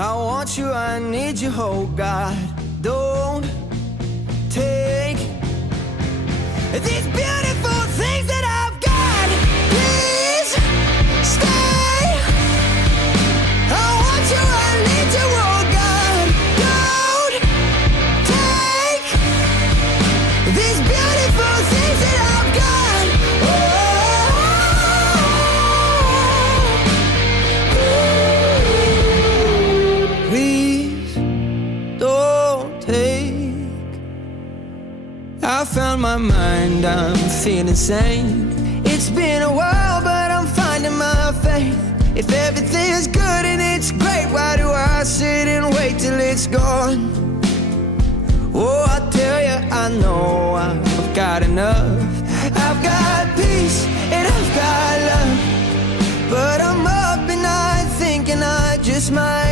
I want you, I need you, oh God. Don't take these beautiful things that I've got. Please stay. I want you, I need you, oh God. Don't take these beautiful things that I've got. Please don't take. I found my mind, I'm feeling sane. It's been a while, but I'm finding my faith. If everything's good and it's great, why do I sit and wait till it's gone? Oh, I tell you, I know I've got enough. I've got peace and I've got love, but I'm up at night thinking I just might